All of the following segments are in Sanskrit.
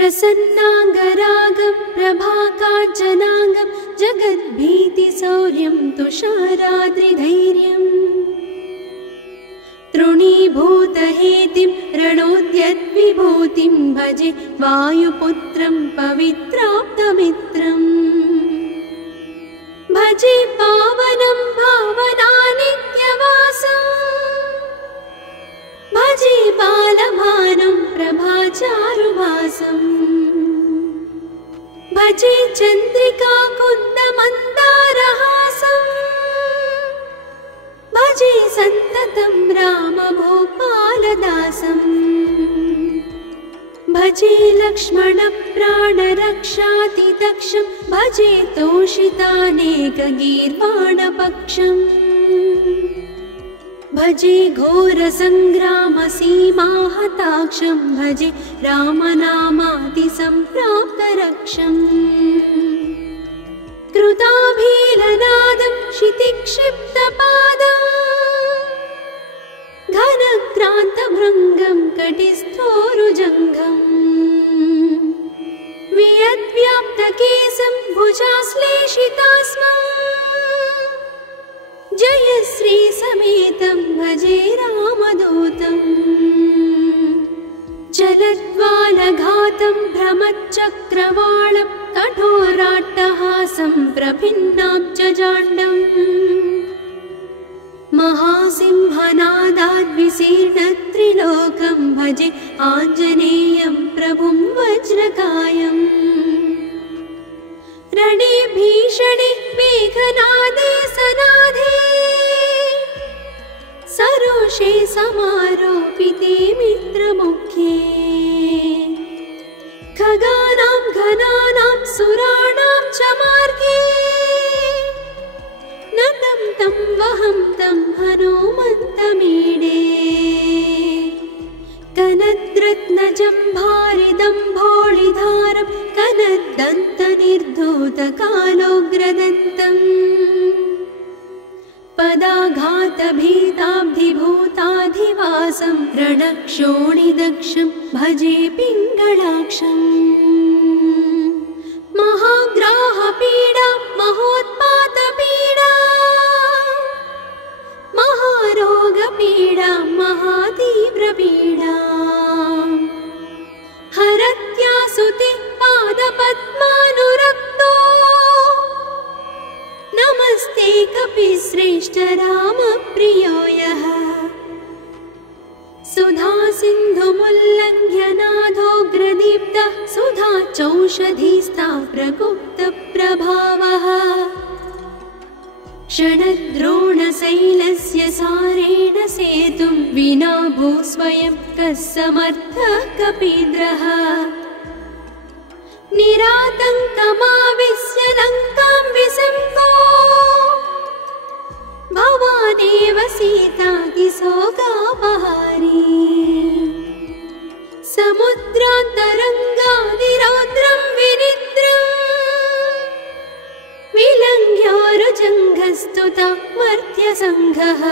प्रसन्नाङ्गरागं प्रभाकाञ्चनाङ्गं जगद्भीतिशौर्यं तुषाराद्रिधैर्यम् तृणीभूतहेतिं रणोद्यद्विभूतिं भजे वायुपुत्रं पवित्राप्तमित्रम् भजे पावनं भावनानित्यवासम् भजे बालभानुं प्रभाचारुभासम् भजे चन्द्रिका कुन्दमन्दारहासम् भजे सन्ततं रामभूपालदासम् भजे लक्ष्मणप्राणरक्षातिदक्षं भजे तोषितानेकगीर्वाणपक्षम् भजे घोरसङ्ग्रामसीमाहताक्षं भजे रामनामातिसम्प्राप्तरक्षम् कृताभीलनादं क्षितिक्षिप्तपादम् घनक्रान्तभृङ्गं कटिस्थोरुजङ्घम् वियद्व्याप्तकेशं भुजाश्लेषितास्मम् जयश्री समेतं भजे रामदूतम् चलद्वालघातं भ्रमच्चक्रवालं कठोराट्टहासं प्रभिन्नाब्जजाण्डम् महासिंहनादाद्विशीर्णत्रिलोकं भजे आञ्जनेयं प्रभुं वज्रकायम् रणे भीषणे मेघनादे सनादे सरोषे समारोपिते मित्रमुख्ये खगानां घनानां सुराणां च मार्गे नतं तं वहं तं हनुमन्तमीडे कनद्रत्नजम्भारिदम्भोळिधारं कनद्दन्तनिर्धूतकालोग्रदन्तम् पदाघातभीताब्धिभूताधिवासं रणक्षोणिदक्षं भजे पिङ्गळाक्षम् महाग्राहपीडा महोत्पातपीडा महारोगपीडा महातीव्रपीडा हरत्यासुते पादपद्मानुरक्तो नमस्ते कपिश्रेष्ठ रामप्रियो यः सुधा सिन्धुमुल्लङ्घ्य नाथोग्रदीप्तः सुधा चौषधीस्ता प्रकुप्तप्रभावः षडद्रोणशैलस्य सारेण सेतुं विना भूस्वयं कः समर्थः कपीन्द्रः निरातङ्कमाविश्य लङ्कां विसम्पो भवानेव सीतातिशोकापहारी समुद्रान्तरङ्गादिरौद्रं विनिद्रम् विलङ्घ्योरुजङ्घस्तुता मर्त्यसङ्घः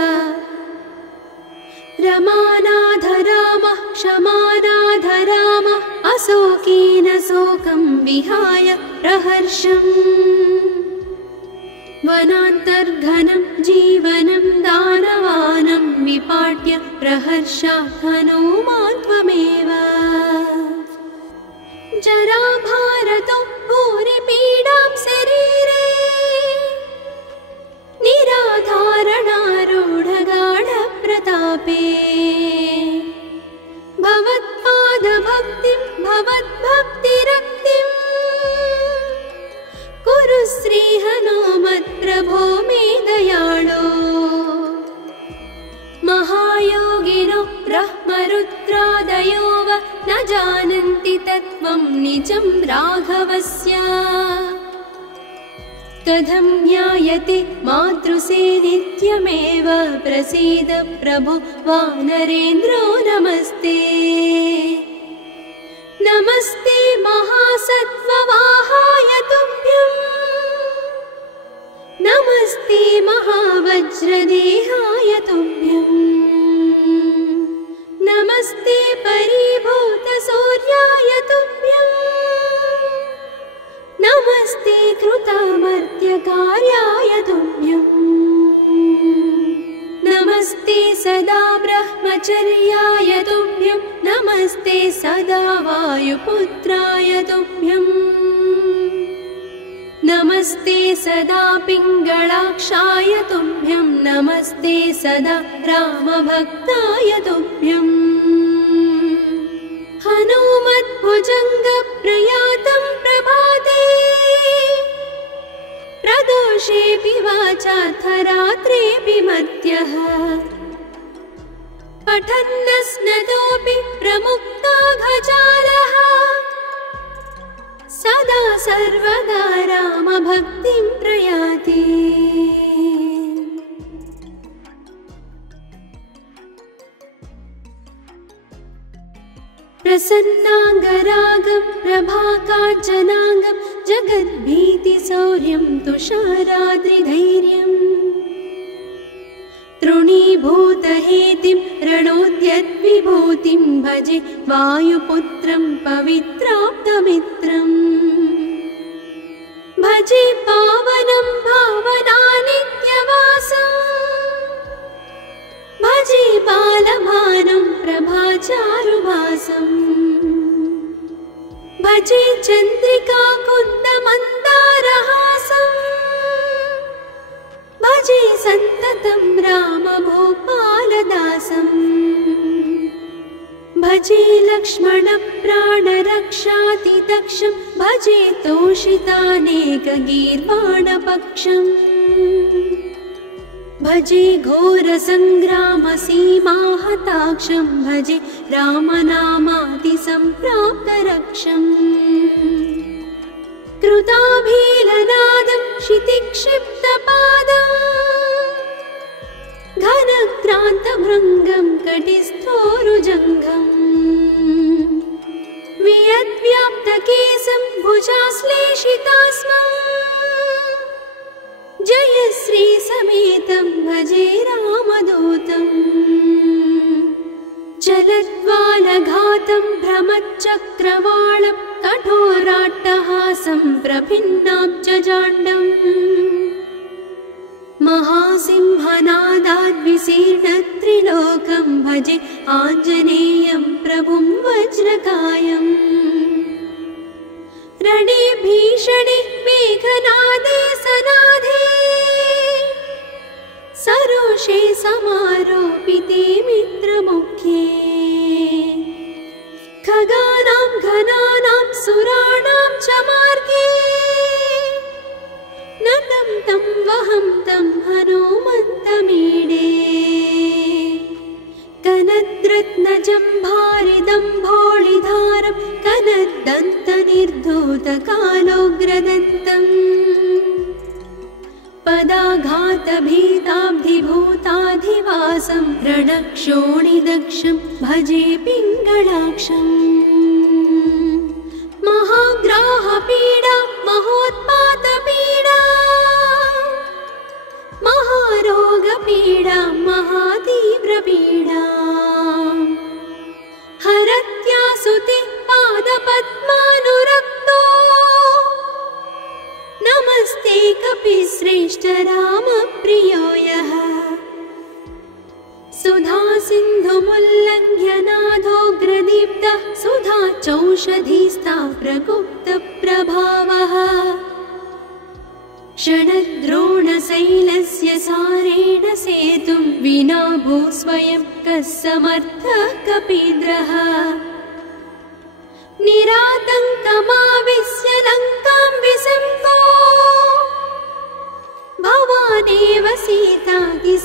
रमानाथ रामः क्षमानाथ रामः अशोकेन शोकं विहाय प्रहर्षम् वनान्तर्घनं जीवनं दानवानं विपाट्य प्रहर्षात् हनुमान् त्वमेव जराभारतो भूरिपीडां शरीरे निराधारणारूढगाढप्रतापे भवत्पादभक्तिं भवद्भक्तिरक्तिम् कुरु श्रीहनुमत्प्रभो मे दयाळो महायोगिनो ब्रह्मरुद्रादयो वा न जानन्ति तत्त्वं निजं राघवस्य कथं ज्ञायते मातृसे नित्यमेव प्रसीद प्रभो वानरेन्द्रो नमस्ते नमस्ते महासत्त्ववाहाय तुभ्यं नमस्ते महावज्रदेहाय तुभ्यं नमस्ते परिभूतसूर्याय तुभ्यम् ब्रह्मचर्याय तुभ्यं नमस्ते सदा वायुपुत्राय तुभ्यम् नमस्ते सदा पिङ्गलाक्षाय तुभ्यं नमस्ते सदा रामभक्ताय तुभ्यम् हनुमद्भुजङ्गप्रयातं प्रभाते प्रदोषेऽपि वाचार्थरात्रेऽपि मर्त्यः पठन्नस्नतोऽपि प्रमुक्ताघजालः सदा सर्वदा रामभक्तिं प्रयाति प्रसन्नाङ्गरागं प्रभाकाञ्चनाङ्गं जगद्भीतिशौर्यं तुषाराद्रिधैर्यम् तृणीभूतहेतिं रणोद्यद्विभूतिं भजे वायुपुत्रं पवित्राप्तमित्रम् भजे पावनं भावनानित्यवासम् भजे बालभानुं प्रभाचारुभासम् भजे चन्द्रिकाकुन्दमन्दारहासम् भजे सन्ततं रामभूपालदासम् भजे लक्ष्मणप्राणरक्षातिदक्षं भजे तोषितानेकगीर्वाणपक्षम् भजे घोरसङ्ग्रामसीमाहताक्षं भजे रामनामातिसम्प्राप्तरक्षम् कृताभीलनादं क्षितिक्षिप्तपादम् घनक्रान्तभृङ्गं कटिस्थोरुजङ्घम् वियद्व्याप्तकेशं भुजाश्लेषितास्मम् जयश्री समेतं भजे रामदूतम् जलद्वालघातं भ्रमच्चक्रवालं कठोराट्टहासं प्रभिन्नाब्जजाण्डम् महासिंहनादाद्विशीर्णत्रिलोकं भजे आञ्जनेयं प्रभुं वज्रकायम् रणे भीषणे मेघनादे सनादे सरोषे समारोपिते मित्रमुख्ये खगानां घनानां सुराणां च मार्गे नतं तं वहं तं हनुमन्तमीडे कनद्रत्नजम्भारिदम्भोळिधारं कनद्दन्तनिर्धूतकालोग्रदन्तम् पदाघातभीताब्धिभूताधिवासं रणक्षोणिदक्षं भजे पिङ्गलाक्षम् महाग्राहपीडा महोत्पातपीडा महारोगपीडा महातीव्रपीडा हरत्यासुते पादपद्मानुरक्तो नमस्ते कपिश्रेष्ठ रामप्रियो यः सुधा सिन्धुमुल्लङ्घ्य नाथोग्रदीप्तः सुधा चौषधीस्ता प्रकुप्तप्रभावः षडद्रोणशैलस्य सारेण सेतुं विना भूस्वयं कः समर्थः कपीन्द्रः निरातङ्कमाविश्य लङ्कां विसम्पो भवानेव सीतातिशोकापहारी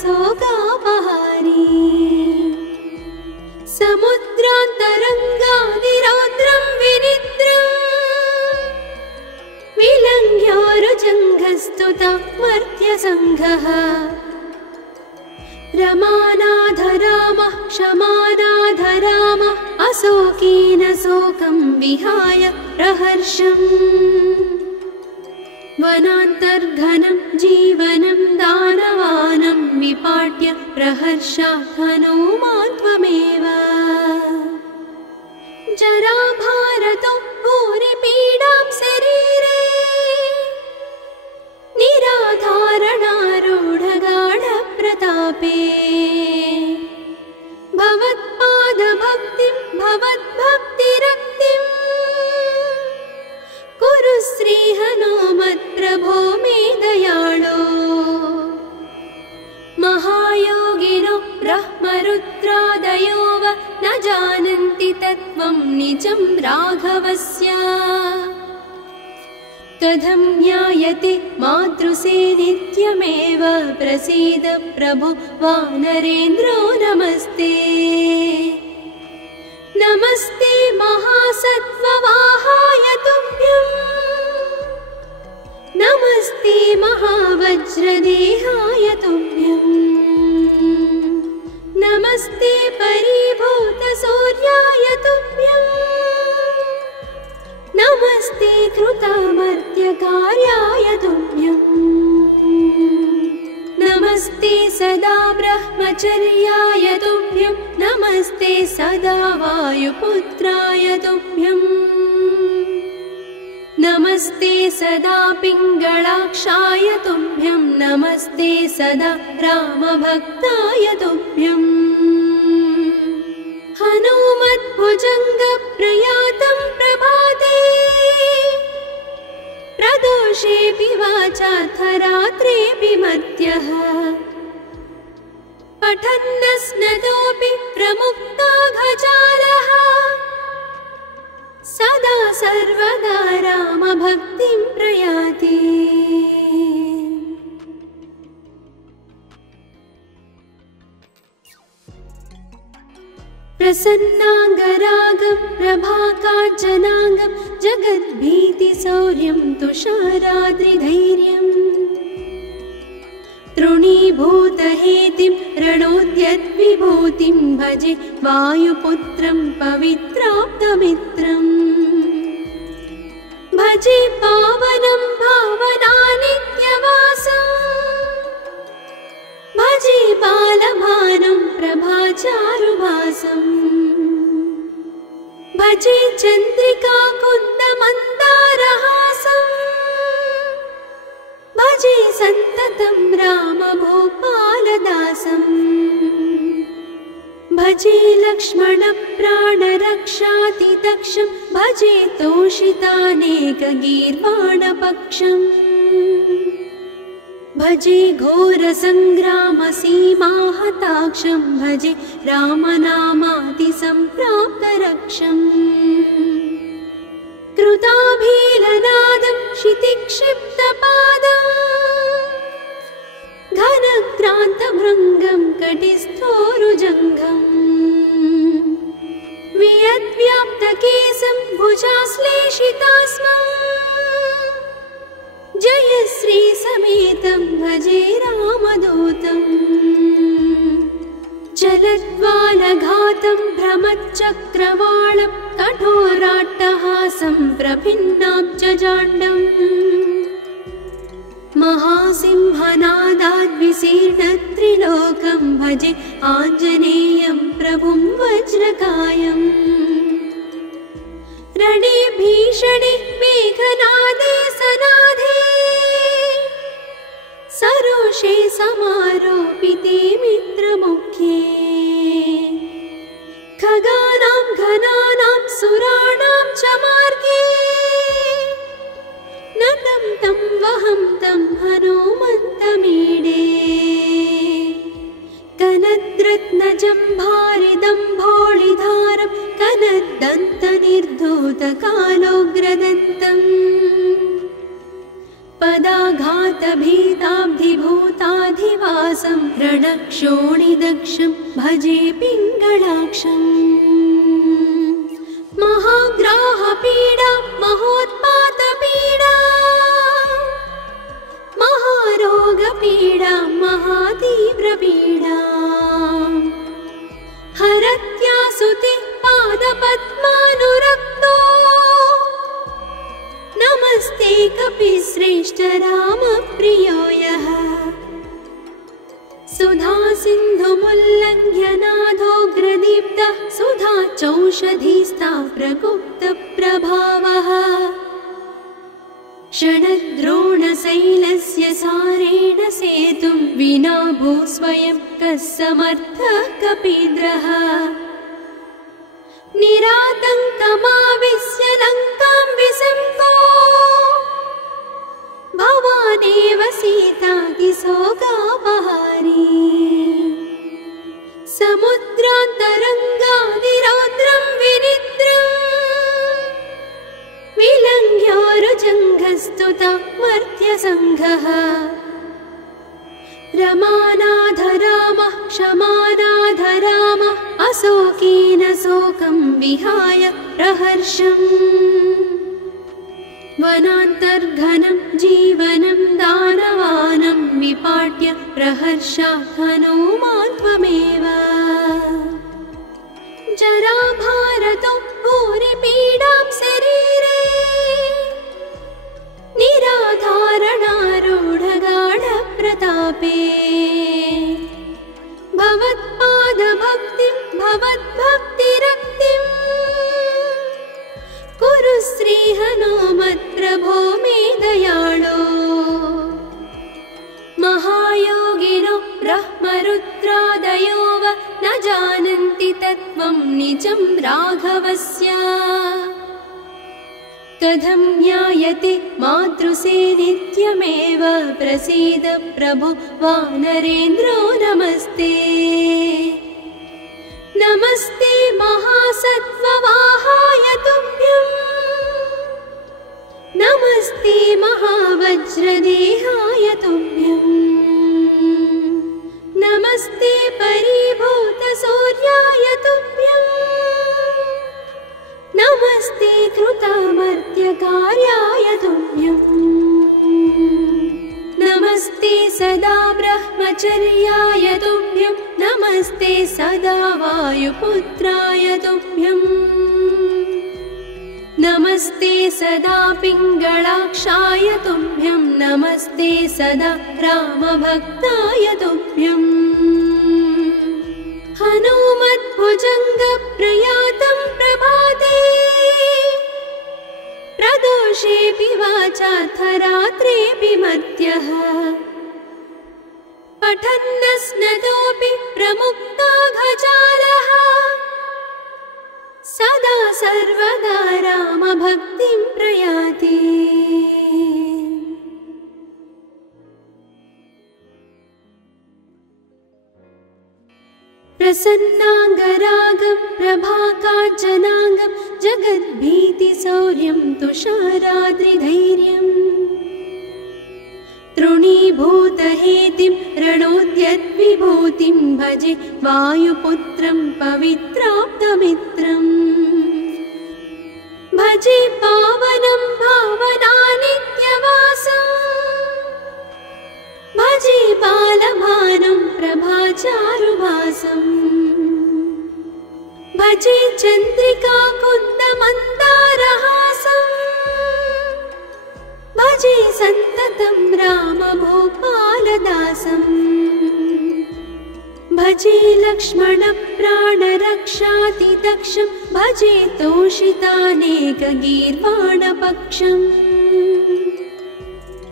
समुद्रान्तरङ्गादिरौद्रं विनिद्रम् विलङ्घ्योरुजङ्घस्तुता मर्त्यसङ्घः रमानाथ रामः क्षमानाथ रामः अशोकेन शोकं विहाय प्रहर्षम् वनान्तर्घनं जीवनं दानवानं विपाट्य प्रहर्षात् हनुमान् त्वमेव जराभारतो भूरिपीडां शरीरे निराधारणारूढगाढप्रतापे भव निजं राघवस्य कथं ज्ञायते मातृसे नित्यमेव प्रसीद प्रभु वानरेन्द्रो नमस्ते नमस्ते महासत्त्ववाहाय तुभ्यं नमस्ते महावज्रदेहाय तुभ्यं नमस्ते परिभूतसूर्याय तुभ्यं नमस्ते कृतमर्त्यकार्याय तुभ्यं नमस्ते सदा ब्रह्मचर्याय तुभ्यं नमस्ते सदा वायुपुत्राय तुभ्यं नमस्ते सदा पिङ्गळाक्षाय तुभ्यं नमस्ते सदा रामभक्ताय तुभ्यं हनुमद्भुजङ्गप्रयातं प्रभाते प्रदोषेऽपि वाचार्थरात्रेऽपि मर्त्यः पठन्नस्नतोऽपि प्रमुक्ताघजालः सदा सर्वदा रामभक्तिं प्रयाति प्रसन्नाङ्गरागं प्रभाकाञ्चनाङ्गं जगद्भीतिशौर्यं तुषाराद्रिधैर्यं तृणीभूतहेतिं रणोद्यद्विभूतिं भजे वायुपुत्रं पवित्राप्तमित्रम् भजे पावनं भावनानित्यवासम् भजे बालभानुं प्रभाचारुभासम् भजे चन्द्रिका कुन्दमन्दारहासम् भजे सन्ततं रामभूपालदासम् भजे लक्ष्मणप्राणरक्षातिदक्षं भजे तोषितानेकगीर्वाणपक्षम् भजे घोरसङ्ग्रामसीमाहताक्षं भजे रामनामातिसम्प्राप्तरक्षम् कृताभीलनादं क्षितिक्षिप्तपादम् घनक्रान्तभृङ्गं कटिस्थोरुजङ्घम् वियद्व्याप्तकेशं भुजाश्लेषितास्मम् जयश्री समेतं भजे रामदूतम् जलद्वालघातं भ्रमच्चक्रवालं कठोराट्टहासं प्रभिन्नाब्जजाण्डम् महासिंहनादाद्विशीर्णत्रिलोकं भजे आञ्जनेयं प्रभुं वज्रकायम् रणे भीषणे मेघनादे सनाधे सरोषे समारोपिते मित्रमुख्ये खगानां घनानां सुराणां च मार्गे नतं तं वहं तं हनुमन्तमीडे कनद्रत्नजम्भारिदम्भोळिधारं कनद्दन्तनिर्धूतकालोग्रदन्तम् पदाघातभीताब्धिभूताधिवासं रणक्षोणिदक्षं भजे पिङ्गळाक्षम् महाग्राहपीडा महोत्पातपीडा महारोगपीडा महातीव्रपीडा हरत्यासुते पादपद्मानुरक्तो नमस्ते कपिश्रेष्ठ रामप्रियो यः सुधा सिन्धुमुल्लङ्घ्य नाथोग्रदीप्तः सुधा चौषधीस्ता प्रकुप्तप्रभावः षडद्रोणशैलस्य सारेण सेतुं विना भूस्वयं कः समर्थः कपीन्द्रः निरातङ्कमाविश्य लङ्कां विसम्पो भवानेव सीतातिशोकापहारी समुद्रान्तरङ्गादिरौद्रं विनिद्रम् प्रस्तुता मर्त्यसङ्घः रमानाथ रामः क्षमानाथ रामः अशोकेन शोकं विहाय प्रहर्षम् वनान्तर्घनं जीवनं दानवानं विपाट्य प्रहर्षात् हनूमान् त्वमेव जराभारतो भूरिपीडां शरीरे निराधारणारूढगाढप्रतापे भवत्पादभक्तिं भवद्भक्तिरक्तिं कुरु श्रीहनुमत्प्रभो मे दयाळो महायोगिनो ब्रह्मरुद्रादयो वा न जानन्ति तत्त्वं निजं राघवस्य कथं ज्ञायते मातृसे नित्यमेव प्रसीद प्रभो वानरेन्द्रो नमस्ते नमस्ते महासत्त्ववाहाय तुभ्यं नमस्ते महावज्रदेहाय तुभ्यं नमस्ते परिभूतसूर्याय तुभ्यं नमस्ते कृतामर्त्यकार्याय तुभ्यं नमस्ते सदा ब्रह्मचर्याय तुभ्यं नमस्ते सदा वायुपुत्राय तुभ्यं नमस्ते सदा पिङ्गळाक्षाय तुभ्यं नमस्ते सदा रामभक्ताय तुभ्यं हनुमद्भुजङ्गप्रयातं प्रभाते प्रदोषेऽपि वाचार्थरात्रेऽपि मर्त्यः पठन्नस्नतोऽपि प्रमुक्ताघजालः सदा सर्वदा रामभक्तिं प्रयाति प्रसन्नाङ्गरागं प्रभाकाञ्चनाङ्गं जगद्भीतिशौर्यं तुषाराद्रिधैर्यं तृणीभूतहेतिं रणोद्यद्विभूतिं भजे वायुपुत्रं पवित्राप्तमित्रम् भजे पावनं भावनानित्यवासम् भजे बालभानुं प्रभाचारुभासम् भजे चन्द्रिका कुन्दमन्दारहासम् भजे सन्ततं रामभूपालदासम् भजे लक्ष्मणप्राणरक्षातिदक्षं भजे तोषितानेकगीर्वाणपक्षम्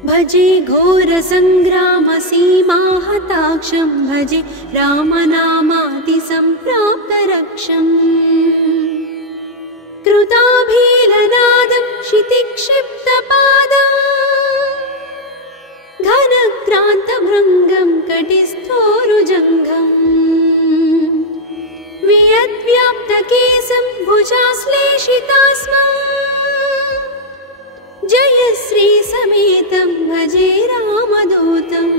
भजे घोरसङ्ग्रामसीमाहताक्षं भजे रामनामातिसम्प्राप्तरक्षम् कृताभीलनादं क्षितिक्षिप्तपादम् घनक्रान्तभृङ्गं कटिस्थोरुजङ्घम् वियद्व्याप्तकेशं भुजाश्लेषितास्मम् जयश्री समेतं भजे रामदूतम्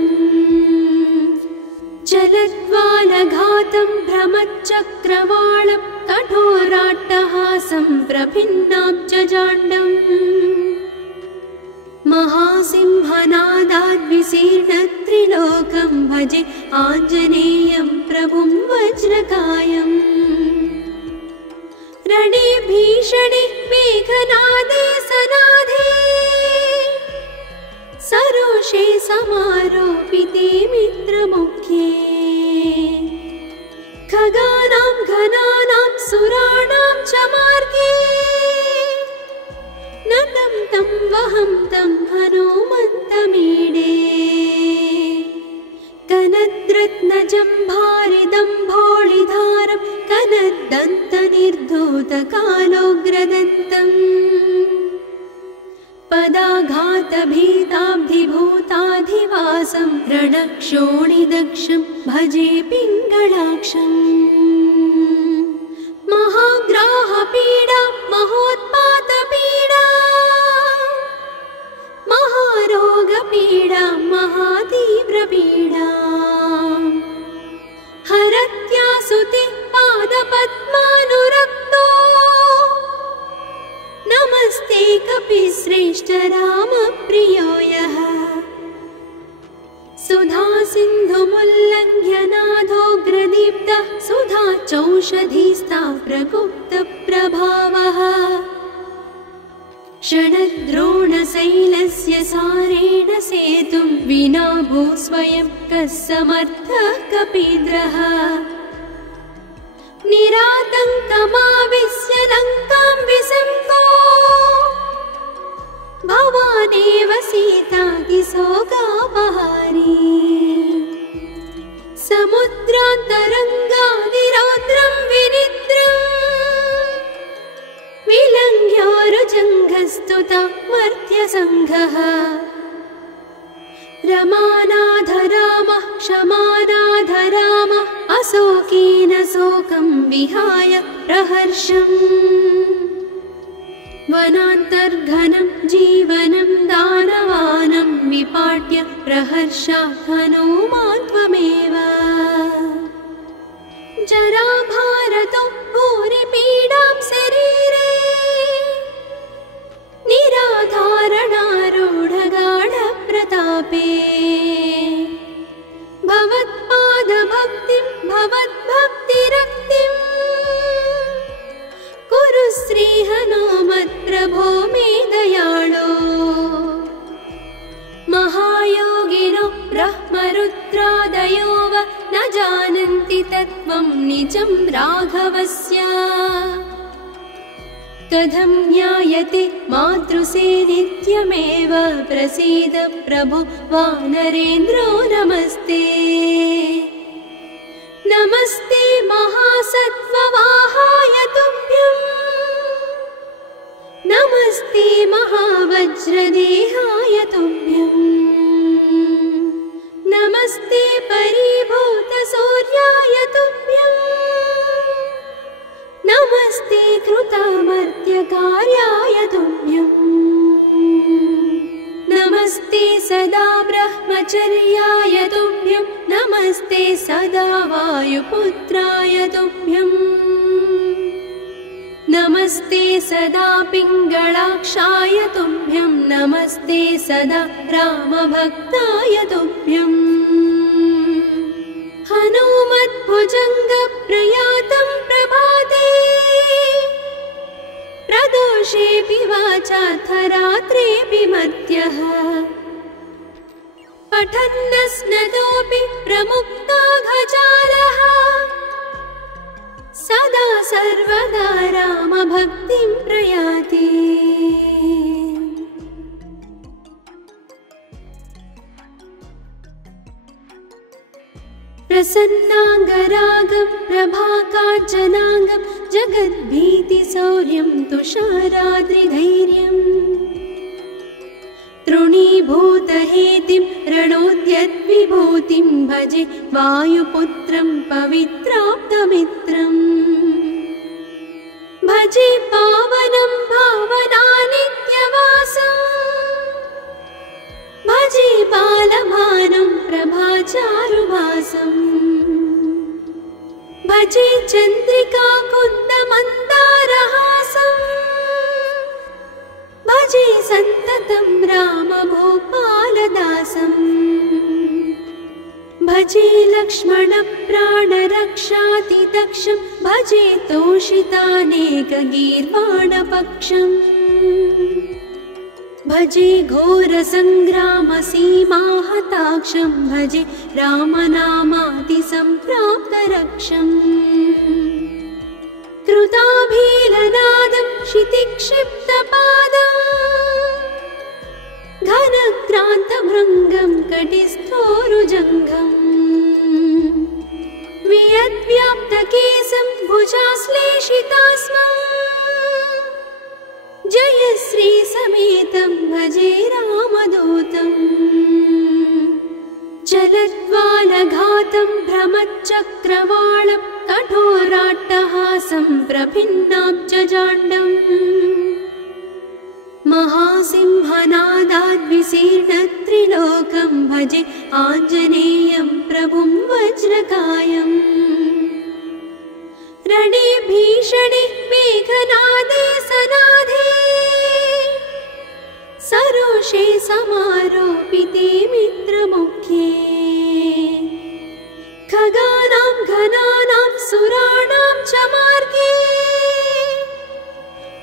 चलद्वालघातं भ्रमच्चक्रवालं कठोराट्टहासं प्रभिन्नाब्जजाण्डम् महासिंहनादाद्विशीर्णत्रिलोकं भजे आञ्जनेयं प्रभुं वज्रकायम् रणे भीषणे मेघनादे सनादे सरोषे समारोपिते मित्रमुख्ये खगानां घनानां सुराणां च मार्गे नतं तं वहं तं हनुमन्तमीडे कनद्रत्नजम्भारिदम्भोळिधारं कनद्दन्तनिर्धूतकालोग्रदन्तम् पदाघातभीताब्धिभूताधिवासं रणक्षोणिदक्षं भजे पिङ्गळाक्षम् महाग्राहपीडा महोत्पातपीडा विश्रेष्ठ रामप्रियो यः सुधा सिन्धुमुल्लङ्घ्य नादोग्रदीप्तः सुधा चौषधीस्ता प्रकुप्तप्रभावः षडद्रोणशैलस्य सारेण सेतुं विना भू स्वयं कः समर्थः कपीन्द्रः निरातङ्कमाविश्य लङ्कां विसम्पो भवानेव सीतातिशोकापहारी समुद्रान्तरङ्गादिरौद्रं विनिद्रम् विलङ्घ्योरुजङ्घस्तुता मर्त्यसङ्घः रमानाथ रामः क्षमानाथ रामः अशोकेन शोकं विहाय प्रहर्षम् वनान्तर्घनं जीवनं दानवानं विपाट्य प्रहर्षात् हनूमान् त्वमेव जराभारतो भूरिपीडां शरीरे निराधारणारूढगाढप्रतापे भवत्पादभक्तिं भवद्भक्तिरक्तिम् कुरु श्रीहनुमत्प्रभो मे दयाळो महायोगिनो ब्रह्मरुद्रादयो वा न जानन्ति तत्त्वं निजं राघवस्य कथं ज्ञायते मातृसे नित्यमेव प्रसीद प्रभो वानरेन्द्रो नमस्ते नमस्ते महासत्त्ववाहाय तुभ्यं नमस्ते महावज्रदेहाय तुभ्यं नमस्ते परिभूतसूर्याय तुभ्यं नमस्ते कृतामर्त्यकार्याय तुभ्यं नमस्ते सदा ब्रह्मचर्याय तुभ्यं नमस्ते सदा वायुपुत्राय तुभ्यं नमस्ते सदा पिङ्गळाक्षाय तुभ्यं नमस्ते सदा रामभक्ताय तुभ्यं हनुमद्भुजङ्गप्रयातं प्रभाते प्रदोषेऽपि वाचार्थरात्रेऽपि मर्त्यः पठन्नस्नतोऽपि प्रमुक्ताघजालः सदा सर्वदा रामभक्तिं प्रयाति प्रसन्नाङ्गरागं प्रभाकाञ्चनाङ्गं जगद्भीतिशौर्यं तुषाराद्रिधैर्यं तृणीभूतहेतिं रणोद्यद्विभूतिं भजे वायुपुत्रं पवित्राप्तमित्रम् भजे पावनं भावनानित्यवासम् भजे बालभानुं प्रभाचारुभासम् भजे चन्द्रिका कुन्दमन्दारहासम् भजे सन्ततं रामभूपालदासम् भजे लक्ष्मणप्राणरक्षातिदक्षं भजे तोषितानेकगीर्वाणपक्षम् भजे घोरसङ्ग्रामसीमाहताक्षं भजे रामनामातिसम्प्राप्तरक्षम् कृताभीलनादं क्षितिक्षिप्तपादम् घनक्रान्तभृङ्गं कटिस्थोरुजङ्घम् वियद्व्याप्तकेशं भुजाश्लेषितास्मम् जयश्री समेतं भजे रामदूतम् जलद्वालघातं भ्रमच्चक्रवालं कठोराट्टहासं प्रभिन्नाब्जजाण्डम् महासिंहनादाद्विशीर्णत्रिलोकं भजे आञ्जनेयं प्रभुं वज्रकायम् रणे भीषणे मेघनादे सनादे प्रदोषे समारोपिते मित्रमुख्ये खगानां घनानां सुराणां च मार्गे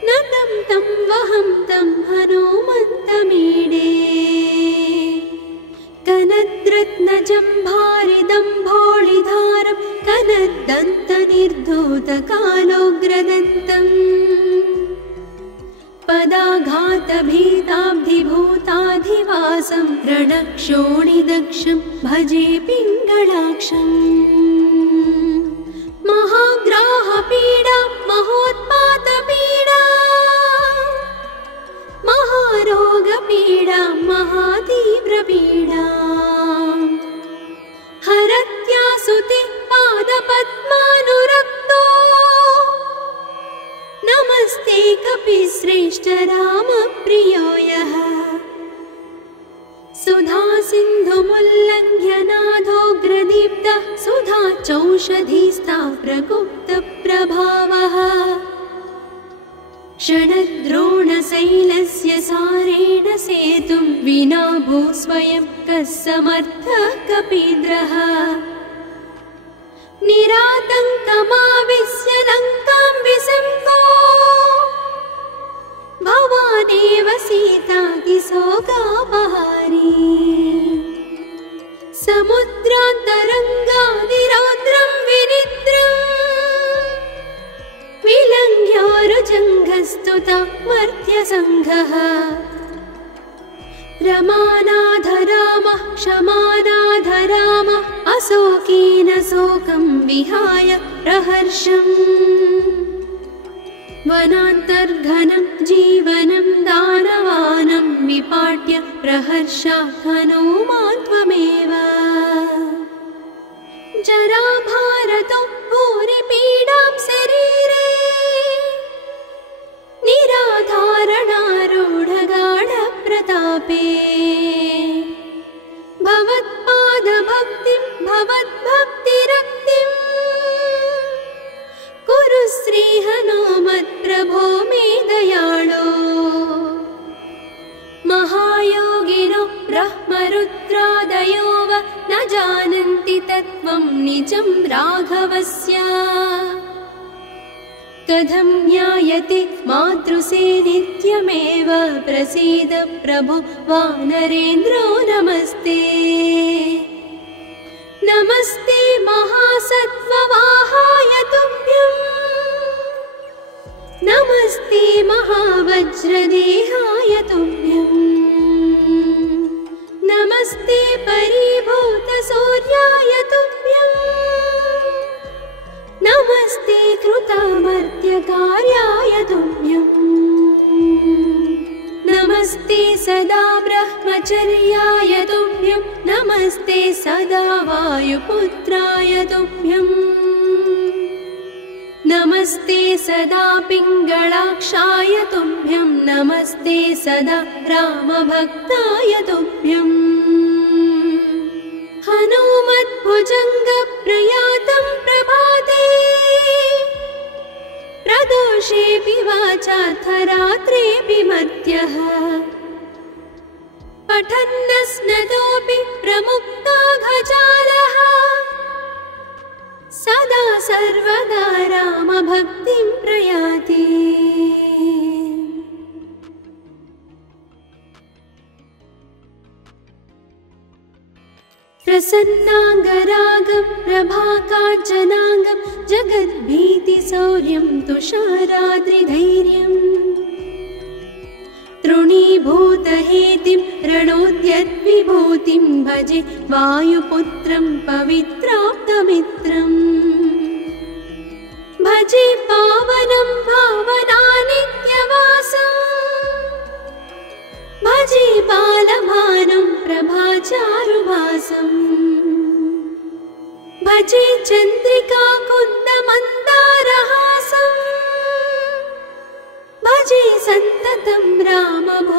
नतं तं वहं तं हनुमन्तमीडे कनद्रत्नजम्भारिदम्भोळिधारं कनद्दन्तनिर्धूतकालोग्रदन्तम् पदाघातभीताब्धिभूताधिवासं रणक्षोणिदक्षं भजे पिङ्गळाक्षम् महाग्राहपीडा महोत्पातपीडा महारोगपीडा महातीव्रपीडा हरत्यासुते पादपद्मानुरक्तो नमस्ते कपिश्रेष्ठ रामप्रियो यः सुधा सिन्धुमुल्लङ्घ्य नाथोग्रदीप्तः सुधा चौषधीस्ता प्रकुप्तप्रभावः षडद्रोणशैलस्य सारेण सेतुं विना भूस्वयं कः समर्थः कपीन्द्रः निरातङ्कमाविश्य लङ्कां विसम्पो भवानेव सीतातिशोकापहारी समुद्रान्तरङ्गादिरौद्रं विनिद्रम् विलङ्घ्योरुजङ्घस्तुता मर्त्यसङ्घः रमानाथ रामः क्षमानाथ रामः अशोकेन शोकं विहाय प्रहर्षम् वनान्तर्घनं जीवनं दानवानं विपाट्य प्रहर्षात् हनुमान् त्वमेव जराभारतो भूरिपीडां शरीरे निराधारणारूढगाढप्रतापे भवत्पादभक्तिं भवद्भक्तिरक्तिम् कुरु श्रीहनुमत्प्रभो मे दयाळो महायोगिनो ब्रह्मरुद्रादयो वा न जानन्ति तत्त्वं निजं राघवस्य कथं ज्ञायते मातृसे नित्यमेव प्रसीद प्रभो वानरेन्द्रो नमस्ते नमस्ते महासत्त्ववाहाय तुभ्यं नमस्ते महावज्रदेहाय तुभ्यं नमस्ते परिभूतसूर्याय तुभ्यं नमस्ते कृतामर्त्यकार्याय तुभ्यं नमस्ते सदा ब्रह्मचर्याय तुभ्यं नमस्ते सदा वायुपुत्राय तुभ्यं नमस्ते सदा पिङ्गळाक्षाय तुभ्यं नमस्ते सदा रामभक्ताय तुभ्यं हनुमद्भुजङ्गप्रयातं प्रभाते प्रदोषेऽपि वाचार्थरात्रेऽपि मर्त्यः पठन्नस्नतोऽपि प्रमुक्ताघजालः सदा सर्वदा रामभक्तिं प्रयाति प्रसन्नाङ्गरागं प्रभाकाञ्चनाङ्गं जगद्भीतिशौर्यं तुषाराद्रिधैर्यम् तृणीभूतहेतिं रणोद्यद्विभूतिं भजे वायुपुत्रं पवित्राप्तमित्रम् भजे पावनं भावनानित्यवासम् भजे बालभानुं प्रभाचारुभासम् भजे चन्द्रिका कुन्दमन्दारहासम् भजे सन्ततं रामभूपालदासम्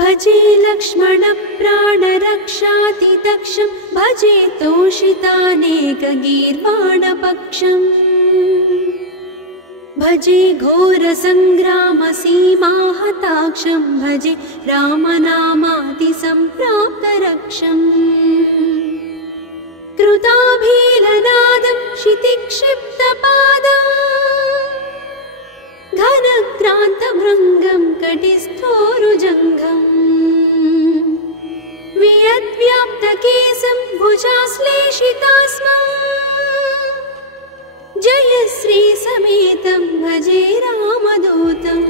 भजे लक्ष्मणप्राणरक्षातिदक्षं भजे तोषितानेकगीर्वाणपक्षम् भजे घोरसङ्ग्रामसीमाहताक्षं भजे रामनामातिसम्प्राप्तरक्षम् कृताभीलनादं क्षितिक्षिप्तपादम् घनक्रान्तभृङ्गं कटिस्थोरुजङ्घम् वियद्व्याप्तकेशं भुजाश्लेषितास्मम् जयश्री समेतं भजे रामदूतम्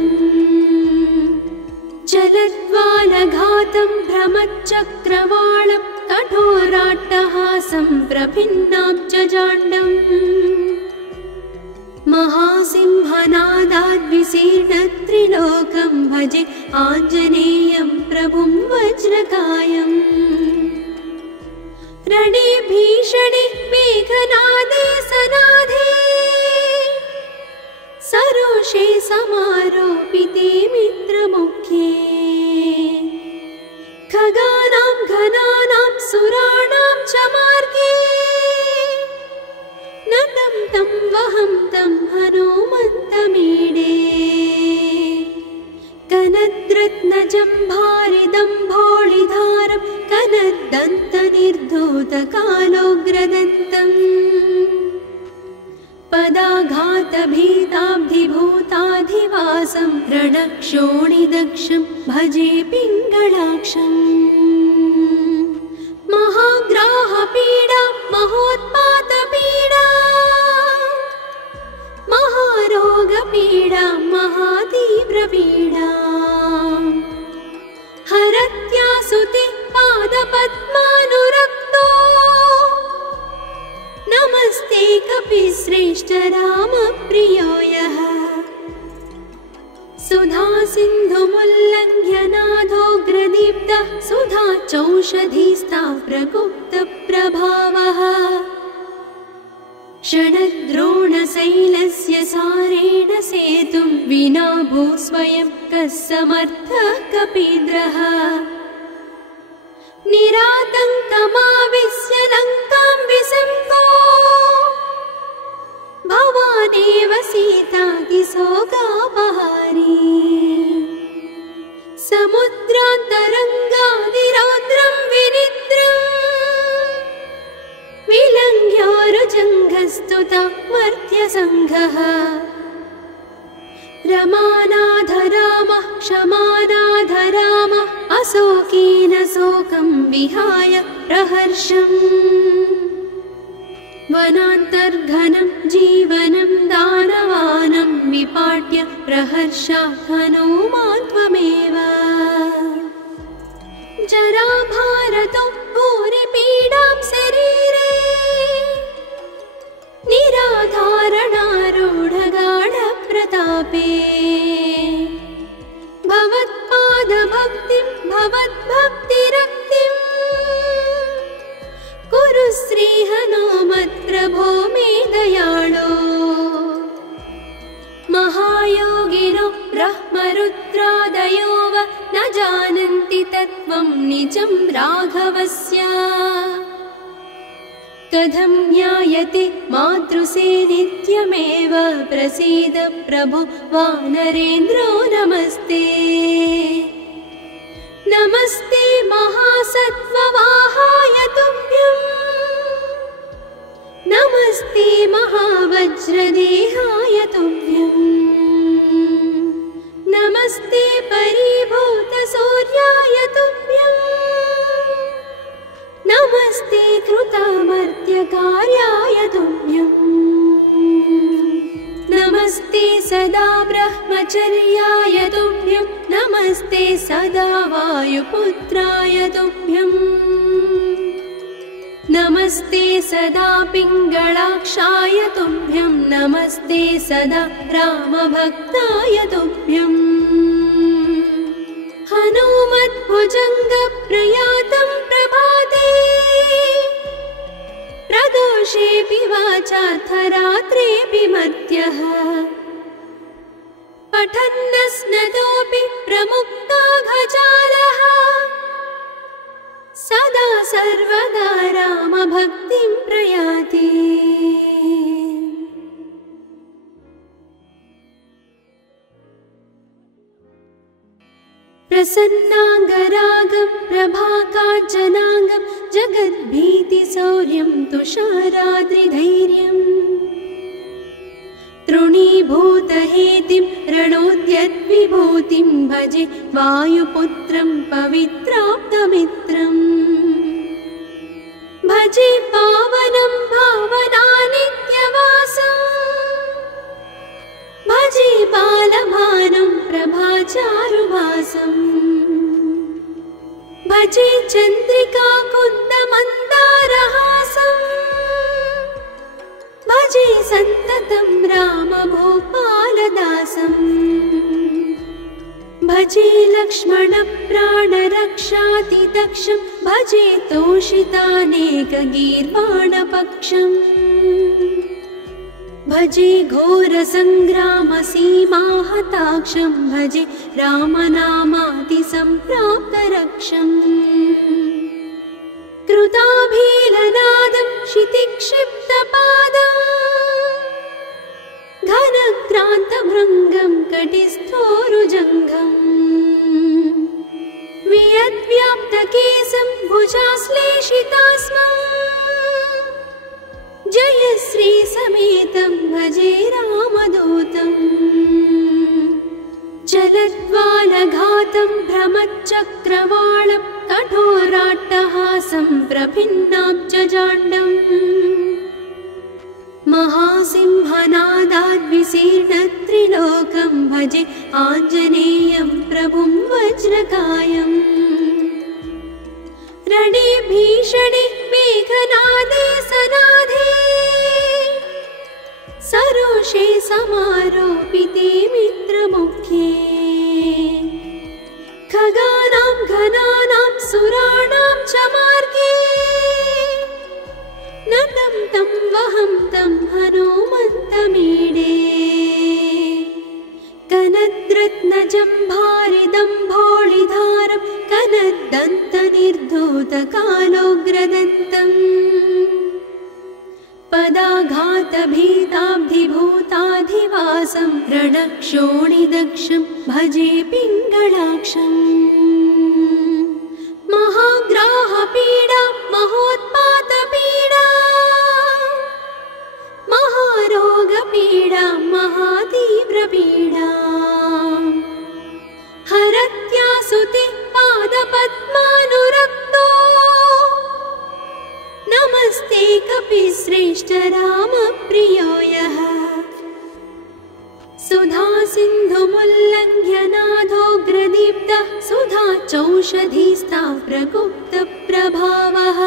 चलद्वालघातं भ्रमच्चक्रवालं कठोराट्टहासं प्रभिन्नाब्जजाण्डम् महासिंहनादाद्विशीर्णत्रिलोकं भजे आञ्जनेयं प्रभुं वज्रकायम् रणे भीषणे मेघनादे सनाधे सरोषे समारोपिते मित्रमुख्ये खगानां घनानां सुराणां च मार्गे नतं तं वहं तं हनुमन्तमीडे कनद्रत्नजम्भारिदम्भोळिधारं कनद्दन्तनिर्धूतकालोग्रदन्तम् पदाघातभीताब्धिभूताधिवासं रणक्षोणिदक्षं भजे पिङ्गळाक्षम् महाग्राहपीडा महोत्पातपीडा महारोगपीडा महातीव्रपीडा हरत्यासुते पादपद्मानुरक्तो नमस्ते कपिश्रेष्ठ रामप्रियो यः सुधा सिन्धुमुल्लङ्घ्य नाथोग्रदीप्तः सुधा चौषधीस्ता प्रकुप्तप्रभावः षडद्रोणशैलस्य सारेण सेतुं विना भूस्वयं कः समर्थः कपीन्द्रः निरातङ्कमाविश्य लङ्कां विसङ्को भवानेव सीतातिशोकापहारी समुद्रान्तरङ्गादिरौद्रं विनिद्रम् विलङ्घ्योरुजङ्घस्तुता मर्त्यसङ्घः रमानाथ रामः क्षमानाथ रामः अशोकेन शोकं विहाय प्रहर्षम् वनान्तर्घनं जीवनं दानवानं विपाट्य प्रहर्षात् हनूमान् त्वमेव जराभारतो भूरिपीडां शरीरे निराधारणारूढगाढप्रतापे भवत्पादभक्तिं भवद्भक्तिरक्तिम् कुरु श्रीहनुमत्प्रभो मे दयाळो महायोगिनो ब्रह्मरुद्रादयो वा न जानन्ति तत्त्वं निजं राघवस्य कथं ज्ञायते मातृसे नित्यमेव प्रसीद प्रभो वानरेन्द्रो नमस्ते नमस्ते महासत्त्ववाहाय तुभ्यं नमस्ते महावज्रदेहाय तुभ्यं नमस्ते परिभूतसूर्याय तुभ्यं नमस्ते कृतामर्त्यकार्याय तुभ्यं नमस्ते सदा ब्रह्मचर्याय तुभ्यं नमस्ते सदा वायुपुत्राय तुभ्यं नमस्ते सदा पिङ्गळाक्षाय तुभ्यं नमस्ते सदा रामभक्ताय तुभ्यं हनुमद्भुजङ्गप्रयातं प्रभाते प्रदोषेऽपि वाचार्थरात्रेऽपि मर्त्यः पठन्नस्नतोऽपि प्रमुक्ताघजालः सदा सर्वदा रामभक्तिं प्रयाति प्रसन्नाङ्गरागं प्रभाकाञ्चनाङ्गं जगद्भीतिशौर्यं तुषाराद्रिधैर्यम् तृणीभूतहेतिं रणोद्यद्विभूतिं भजे वायुपुत्रं पवित्राप्तमित्रम् भजे पावनं भावनानित्यवासम् भजे बालभानुं प्रभाचारुभासम् भजे चन्द्रिका कुन्दमन्दारहासम् भजे सन्ततं रामभूपालदासम् भजे लक्ष्मणप्राणरक्षातिदक्षं भजे तोषितानेकगीर्वाणपक्षम् भजे घोरसङ्ग्रामसीमाहताक्षं भजे रामनामातिसम्प्राप्तरक्षम् कृताभीलनादं क्षितिक्षिप्तपादम् घनक्रान्तभृङ्गं कटिस्थोरुजङ्घम् वियद्व्याप्तकेशं भुजाश्लेषितास्मम् जयश्री समेतं भजे रामदूतम् चलद्वालघातं भ्रमच्चक्रवालं कठोराट्टहासं प्रभिन्नाब्जजाण्डम् महासिंहनादाद्विशीर्णत्रिलोकं भजे आञ्जनेयं प्रभुं वज्रकायम् रणे भीषणे मेघनादे सनाधे सरोषे समारोपिते मित्रमुख्ये खगानां घनानां सुराणां च मार्गे नतं तं वहं तं हनुमन्तमीडे कनद्रत्नजम्भारिदम्भोळिधारं कनद्दन्तनिर्धूतकालोग्रदन्तम् पदाघातभीताब्धिभूताधिवासं रणक्षोणिदक्षं भजे पिङ्गळाक्षम् महाग्राहपीडा महोत्पातपीडा महारोगपीडा महातीव्रपीडा हरत्यासुते पादपद्मानुरक्तो नमस्ते कपिश्रेष्ठ रामप्रियो यः सुधा सिन्धुमुल्लङ्घ्य नाथोग्रदीप्तः सुधा चौषधीस्ता प्रकुप्तप्रभावः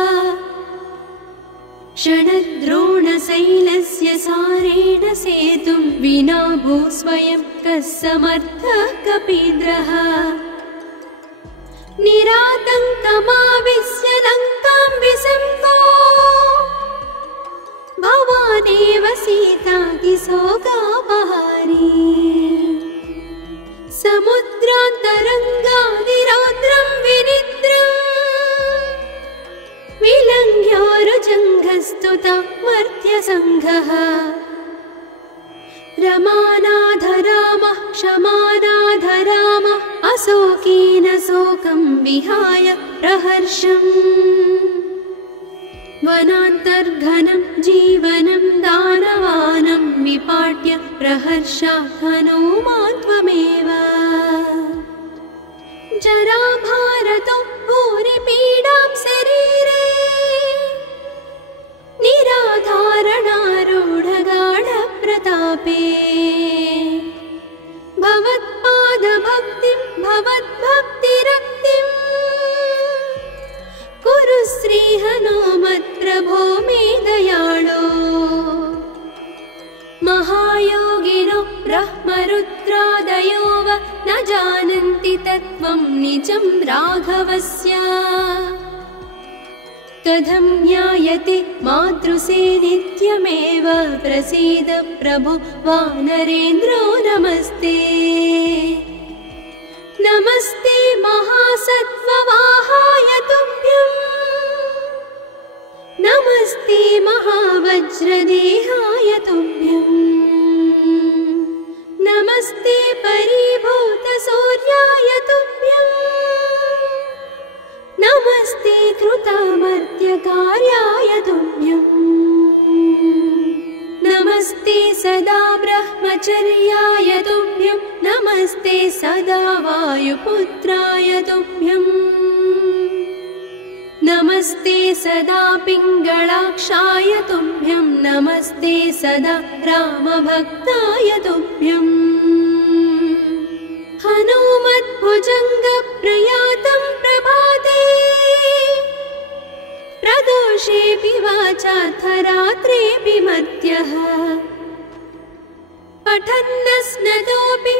षडद्रोणशैलस्य सारेण सेतुं विना भूस्वयं कः समर्थः कपीन्द्रः निरातङ्कमाविश्य लङ्कां विसम्पो भवानेव सीतातिशोकापहारी समुद्रान्तरङ्गादिरौद्रं विनिद्रम् विलङ्घ्योरुजङ्घस्तुता मर्त्यसङ्घः रमानाथ रामः क्षमानाथ रामः अशोकेन शोकं विहाय प्रहर्षम् वनान्तर्घनं जीवनं दानवानं विपाट्य प्रहर्षात् हनुमान् त्वमेव जराभारतो भूरिपीडां शरीरे निराधारणारूढगाढप्रतापे भवत्पादभक्तिं भवद्भक्तिरक्तिम् कुरु श्रीहनुमत्प्रभो मे दयाळो महायोगिनो ब्रह्मरुद्रादयो वा न जानन्ति तत्त्वं निजं राघवस्य कथं ज्ञायते मातृसे नित्यमेव प्रसीद प्रभो वानरेन्द्रो नमस्ते नमस्ते महासत्त्ववाहाय तुभ्यं नमस्ते महावज्रदेहाय तुभ्यं नमस्ते परिभूतसूर्याय तुभ्यम् सदा वायुपुत्राय तुभ्यम् नमस्ते सदा पिङ्गलाक्षाय तुभ्यं नमस्ते सदा रामभक्ताय तुभ्यम् हनुमद्भुजङ्गप्रयातं प्रभाते प्रदोषेऽपि वाचार्थरात्रेऽपि मध्यः पठन्नस्नतोऽपि